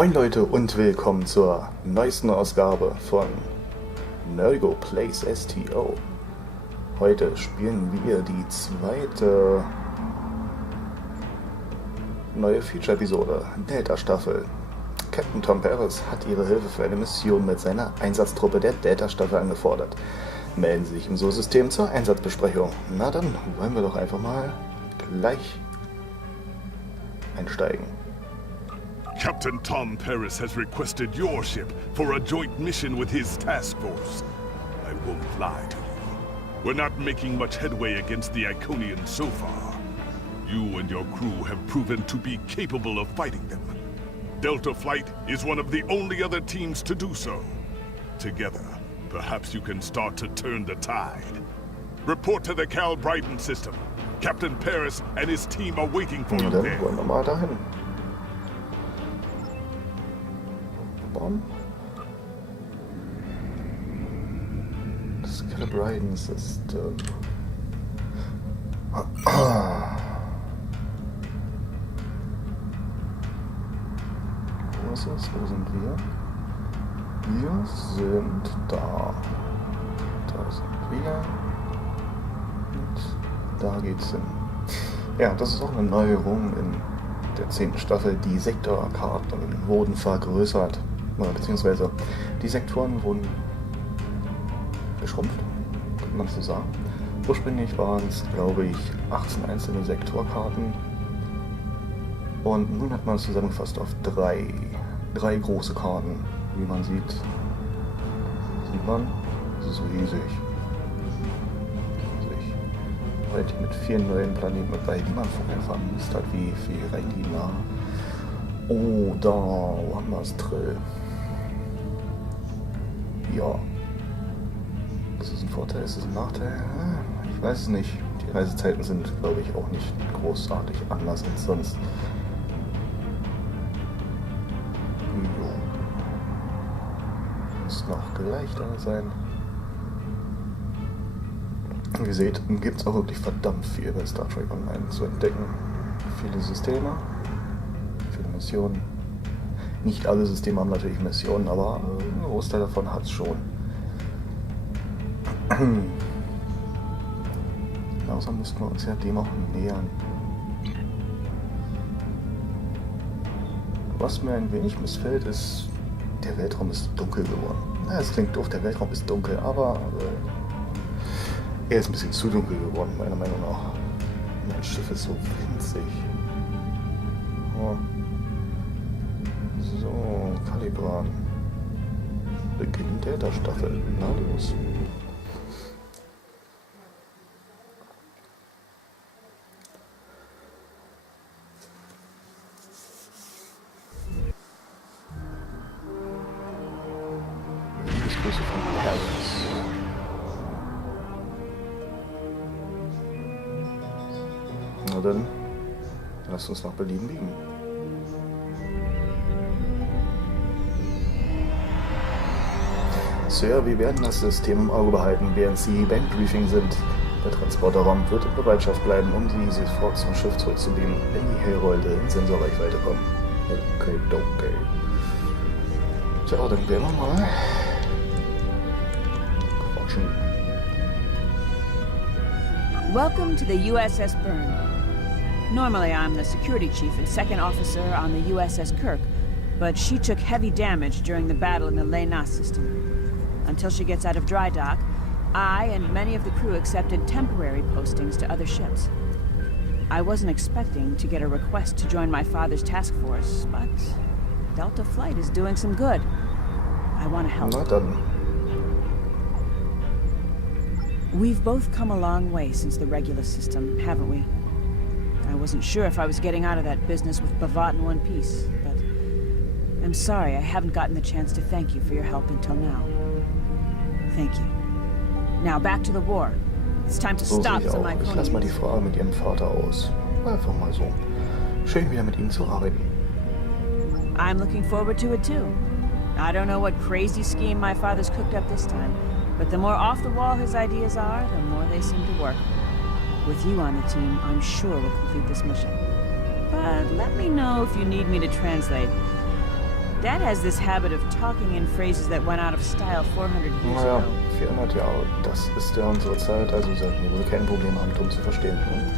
Moin Leute und willkommen zur neuesten Ausgabe von Nerdigo Plays STO. Heute spielen wir die zweite neue Feature-Episode, Delta-Staffel. Captain Tom Paris hat ihre Hilfe für eine Mission mit seiner Einsatztruppe der Delta-Staffel angefordert. Melden Sie sich im Sol-System zur Einsatzbesprechung. Na dann wollen wir doch einfach mal gleich einsteigen. Captain Tom Paris has requested your ship for a joint mission with his task force. I won't lie to you. We're not making much headway against the Iconians so far. You and your crew have proven to be capable of fighting them. Delta Flight is one of the only other teams to do so. Together, perhaps you can start to turn the tide. Report to the Cal Bryden system. Captain Paris and his team are waiting for you there. Wollen wir mal dahin. Das Cal Bryden System. Wo ist es? Wo sind wir? Wir sind da. Da sind wir. Und da geht's hin. Ja, das ist auch eine Neuerung in der 10. Staffel. Die Sektorkarten wurden vergrößert. Beziehungsweise die Sektoren wurden geschrumpft, könnte man so sagen. Ursprünglich waren es, glaube ich, 18 einzelne Sektorkarten. Und nun hat man es zusammengefasst auf drei große Karten. Wie man sieht, es ist riesig. Heute mit vielen neuen Planeten dabei, die man vorher vermisst hat, wie Ferenina. Oh, da haben wir das Trill. Ja. Ist es ein Vorteil, ist es ein Nachteil? Ich weiß es nicht. Die Reisezeiten sind, glaube ich, auch nicht großartig anders als sonst. Muss noch gleich da sein. Wie ihr seht, gibt es auch wirklich verdammt viel bei Star Trek Online zu entdecken. Viele Systeme, viele Missionen. Nicht alle Systeme haben natürlich Missionen, aber ein Großteil davon hat es schon. Langsam müssten wir uns ja dem auch nähern. Was mir ein wenig missfällt, ist, der Weltraum ist dunkel geworden. Ja, es klingt doof, der Weltraum ist dunkel, aber er ist ein bisschen zu dunkel geworden, meiner Meinung nach. Mein Schiff ist so winzig. Oh. So, Kalibran. Beginn der Staffel. Na los. Liebesgrüße von Paris. Na dann, lasst uns nach Berlin biegen. Sir, wir werden das System im Auge behalten, während Sie beim Briefing sind. Der Transporterraum wird in Bereitschaft bleiben, um Sie sofort zum Schiff zurückzubeamen, wenn die Hellrolde in Sensorreichweite kommen. Okay. Tja, dann werden wir mal quatschen. Welcome to the USS Byrne. Normally I'm the security chief and second officer on the USS Kirk, but she took heavy damage during the battle in the Lena system. Until she gets out of dry dock, I and many of the crew accepted temporary postings to other ships. I wasn't expecting to get a request to join my father's task force, but Delta Flight is doing some good. I want to help. Na dann. We've both come a long way since the Regulus system, haven't we? I wasn't sure if I was getting out of that business with Bavat in one piece, but I'm sorry I haven't gotten the chance to thank you for your help until now. Thank you. Now back to the war. It's time to stop some Iconians. Ich lass mal die Frage mit ihrem Vater aus. Einfach mal so. Schön wieder mit ihm zu arbeiten. I'm looking forward to it too. I don't know what crazy scheme my father's cooked up this time, but the more off the wall his ideas are, the more they seem to work. With you on the team, I'm sure we'll complete this mission. But let me know if you need me to translate. Dad has this habit of talking in phrases that went out of style 400 years Naja, ago. 400 Jahre, das ist ja unsere Zeit, also sollten wir wohl kein Problem haben, Tom zu verstehen. Ne?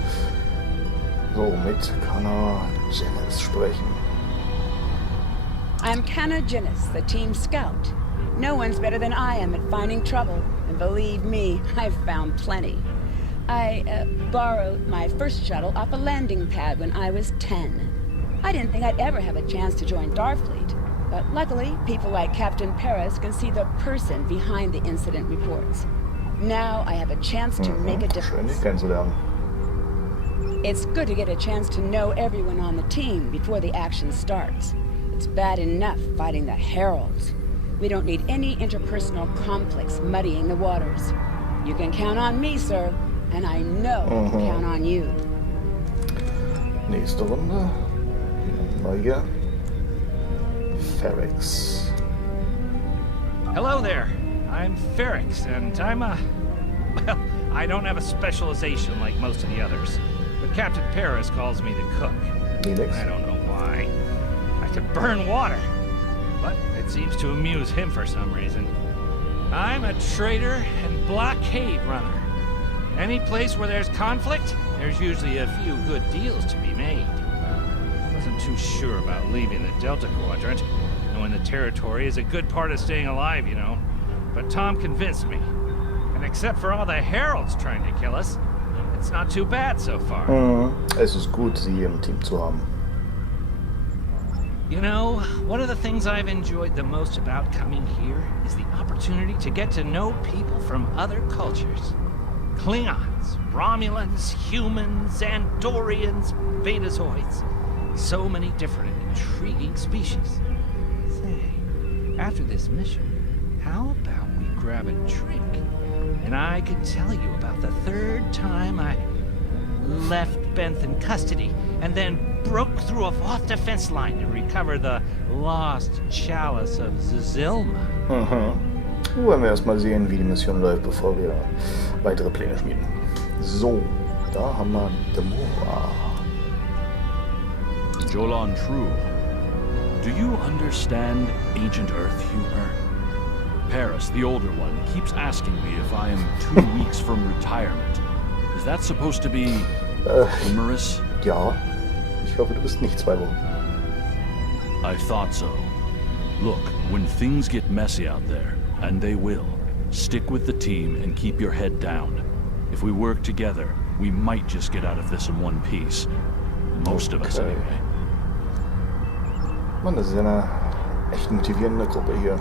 So, mit Kana Janice sprechen. I'm Kana Janice, the team scout. No one's better than I am at finding trouble, and believe me, I've found plenty. I borrowed my first shuttle off a landing pad when I was 10. I didn't think I'd ever have a chance to join Starfleet, but luckily, people like Captain Paris can see the person behind the incident reports. Now I have a chance to make a Schön, difference. dich kennenzulernen. It's good to get a chance to know everyone on the team before the action starts. It's bad enough fighting the Heralds. We don't need any interpersonal conflicts muddying the waters. You can count on me, sir, and I know I can count on you. Nächste Runde. Mal hier. Ferrix. Hello there. I'm Ferrix, and well, I don't have a specialization like most of the others. But Captain Paris calls me the cook. Felix. I don't know why. I can burn water, but it seems to amuse him for some reason. I'm a trader and blockade runner. Any place where there's conflict, there's usually a few good deals to be made. I wasn't too sure about leaving the Delta Quadrant, knowing the territory is a good part of staying alive, you know. But Tom convinced me. And except for all the Heralds trying to kill us, it's not too bad so far. Es ist gut, sie im Team zu haben. You know, one of the things I've enjoyed the most about coming here is the opportunity to get to know people from other cultures. Klingons, Romulans, humans, Andorians, Betazoids. So many different and intriguing species. Say, after this mission, how about we grab a drink? And I could tell you about the third time I left Benth in custody and then broke through a Voth defense line to recover the lost chalice of Zilma. Wollen wir erstmal sehen, wie die Mission läuft, bevor wir weitere Pläne schmieden. So, da haben wir Demora. Jolan True, do you understand ancient Earth humor? Paris, the older one, keeps asking me if I am 2 weeks from retirement. Is that supposed to be humorous? Ja, ich hoffe, du bist nicht 2 Wochen. I thought so. Look, when things get messy out there, and they will, stick with the team and keep your head down. If we work together, we might just get out of this in one piece. Most of us, anyway. Mann, das ist ja eine echt motivierende Gruppe hier.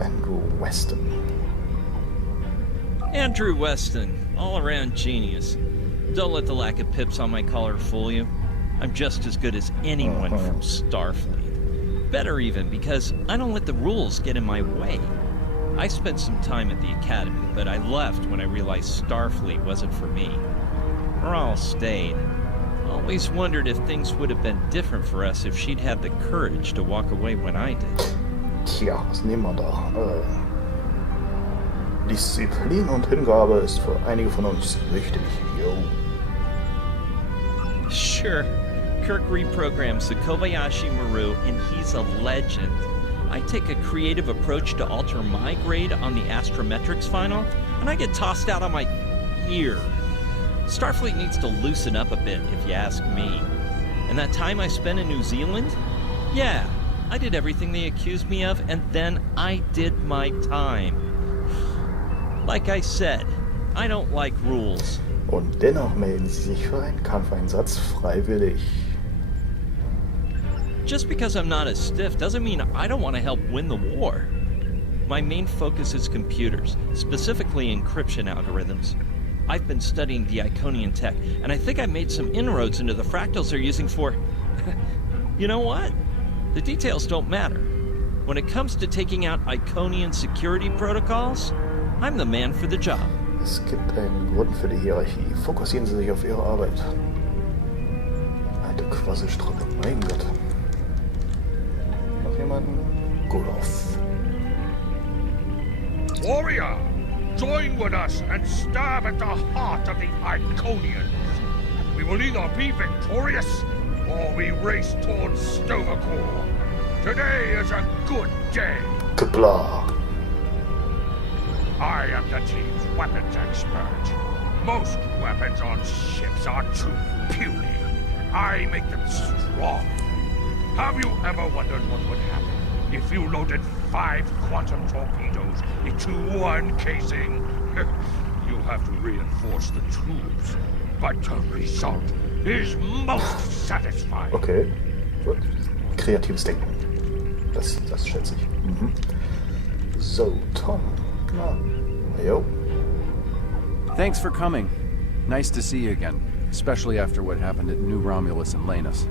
Andrew Weston. Andrew Weston, all-around genius. Don't let the lack of pips on my collar fool you. I'm just as good as anyone from Starfleet. Better even, because I don't let the rules get in my way. I spent some time at the Academy, but I left when I realized Starfleet wasn't for me. Rahl stayed. Always wondered if things would have been different for us if she'd had the courage to walk away when I did. Tja, was nehmen wir da? Disziplin und Hingabe ist für einige von uns wichtig. Yo. Sure, Kirk reprograms the Kobayashi Maru, and he's a legend. I take a creative approach to alter my grade on the astrometrics final, and I get tossed out on my ear. Starfleet needs to loosen up a bit, if you ask me. And that time I spent in New Zealand? Yeah, I did everything they accused me of, and then I did my time. Like I said, I don't like rules. Und dennoch melden sie sich für einen Kampfeinsatz freiwillig. Just because I'm not a stiff doesn't mean I don't want to help win the war. My main focus is computers, specifically encryption algorithms. I've been studying the Iconian tech, and I think I made some inroads into the fractals they're using for... You know what? The details don't matter. When it comes to taking out Iconian security protocols, I'm the man for the job. Es gibt einen Grund für die Hierarchie. Fokussieren Sie sich auf Ihre Arbeit. Alte Quasselstrippe, mein Gott. Noch jemanden? Goloff. Warrior, join with us and stab at the heart of the Iconians. We will either be victorious or we race towards Stovercore. Today is a good day. Kapla. I am the team's weapons expert. Most weapons on ships are too puny. I make them strong. Have you ever wondered what would happen if you loaded 5 quantum torpedoes into one casing? You have to reinforce the tubes, but the result is most satisfying. Okay, gut. Kreatives Denken. Das schätze ich. Mhm. So, Tom. Na, yo. Thanks for coming. Nice to see you again, especially after what happened at New Romulus and Lanus.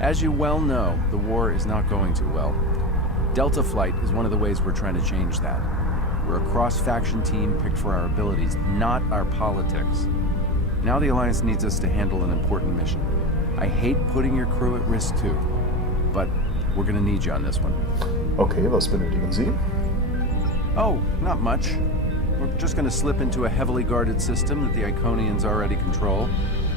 As you well know, the war is not going too well. Delta Flight is one of the ways we're trying to change that. We're a cross-faction team picked for our abilities, not our politics. Now the Alliance needs us to handle an important mission. I hate putting your crew at risk too, but we're gonna need you on this one. Okay, was benötigen Sie? Oh, not much. We're just gonna slip into a heavily guarded system that the Iconians already control,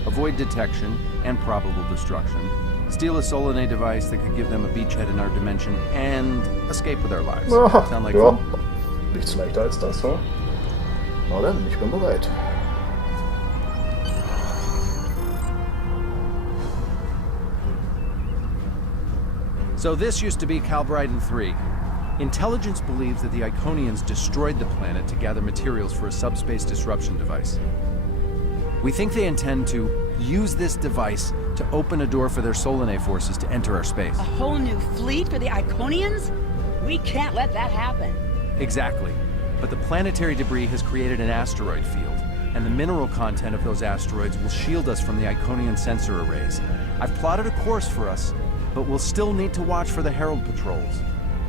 avoid detection and probable destruction, steal a Solanae device that could give them a beachhead in our dimension, and escape with our lives. Sound like Ja, fun? nichts leichter als das, wa? Na dann, ich bin bereit. So this used to be Calbriden 3. Intelligence believes that the Iconians destroyed the planet to gather materials for a subspace disruption device. We think they intend to use this device to open a door for their Solanae forces to enter our space. A whole new fleet for the Iconians? We can't let that happen. Exactly. But the planetary debris has created an asteroid field, and the mineral content of those asteroids will shield us from the Iconian sensor arrays. I've plotted a course for us, but we'll still need to watch for the Herald patrols.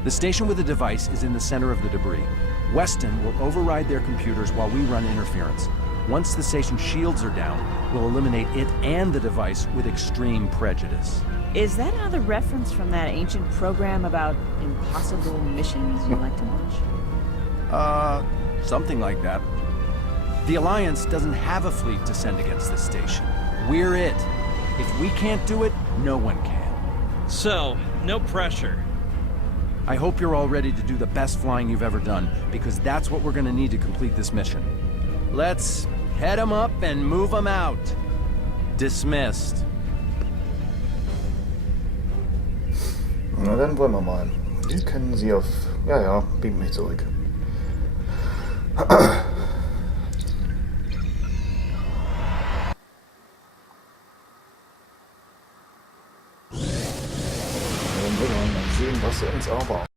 The station with the device is in the center of the debris. Weston will override their computers while we run interference. Once the station's shields are down, we'll eliminate it and the device with extreme prejudice. Is that another reference from that ancient program about impossible missions you like to watch? Something like that. The Alliance doesn't have a fleet to send against this station. We're it. If we can't do it, no one can. So, no pressure. I hope you're all ready to do the best flying you've ever done, because that's what we're gonna need to complete this mission. Let's head them up and move them out. Dismissed. Na dann wollen wir mal. Wir können Sie auf... Ja, beamt mich zurück. Mal sehen, was sie uns erwartet.